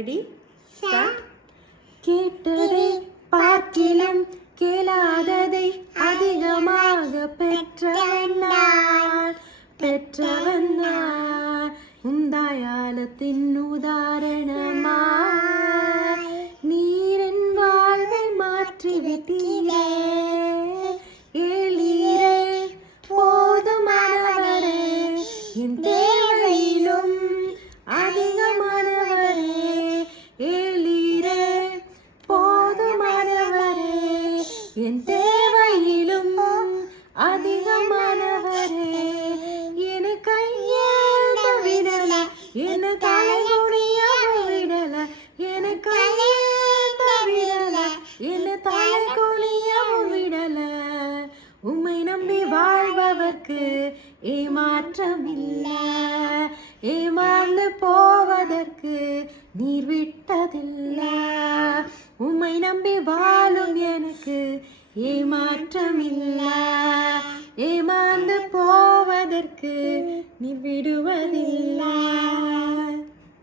Ready start. கேட்டதை பார்க்கிலும் கேளாததை அதிகமாக பெற்றவன் நான் உந்தாயாலத்தின் உதாரணமாய் நீரின் வாழ்வை மாற்றிவிட்டீரே. ஏழீரே போதுமானவரே, என் தேவையிலும் அதிகமானவரே. ஏழீரே போதுமானவரே, என் தேவையிலும் அதிகமானவரே. என கையேந்த விடல, என தலைகுனிய விடல, என கையேந்த விடல, என தலைகுனிய விடல. உம்மை நம்பி வாழ்பவர்க்கு ஏமாற்றமில்லை, ஏமாந்து போவதற்கு நீர் விட்டதில்லை. உம்மை நம்பி வாழும் எனக்கு ஏமாற்றமில்லை, ஏமாந்து போவதற்கு நீ விடுவதில்லை.